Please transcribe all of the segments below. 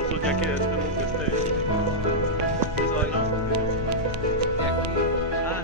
Otro ya que este nunca esté. Eso ahí no. Ah,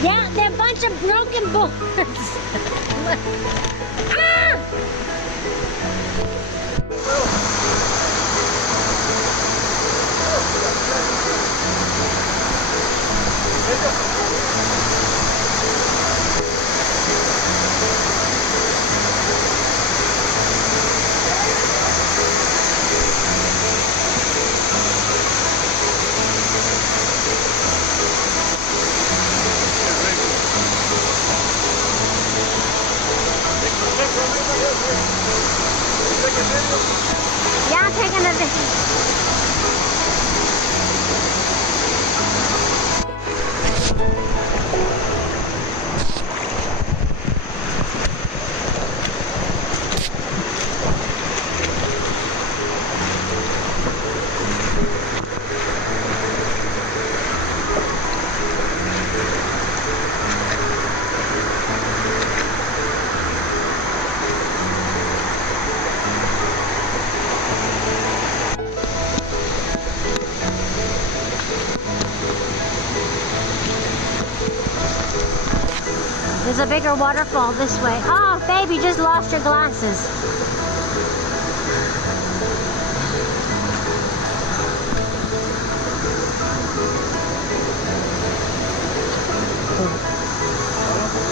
Yeah, they're a bunch of broken boards. Ah! Yeah, I'm taking a video. There's a bigger waterfall this way. Oh, babe, you just lost your glasses.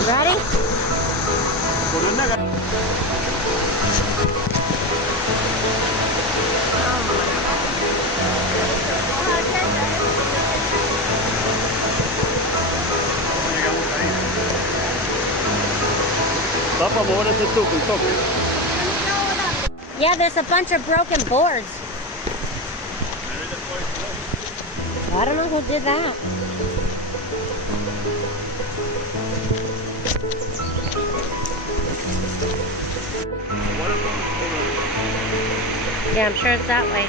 Ready? Va para mover ese tubo un toque. Yeah, there's a bunch of broken boards. I don't know who did that. Yeah, I'm sure it's that way.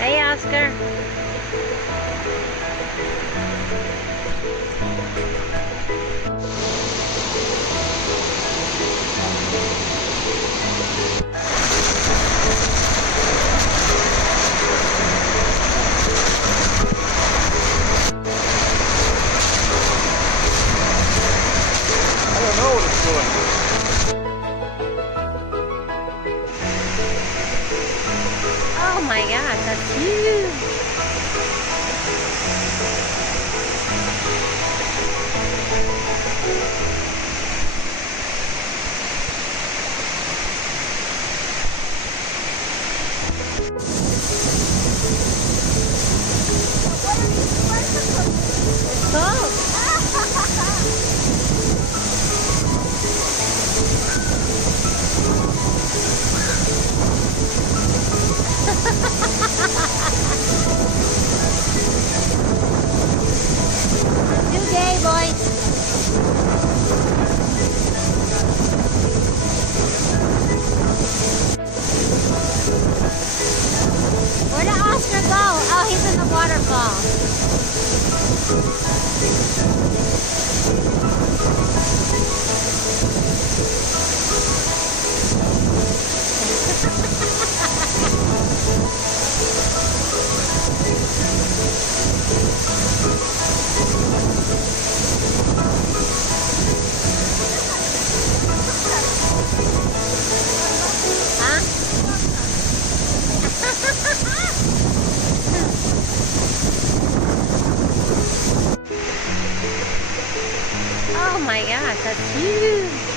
Hey, Oscar. I don't know what it's doing. Oh my gosh, that's huge. Oh. my gosh, that's huge.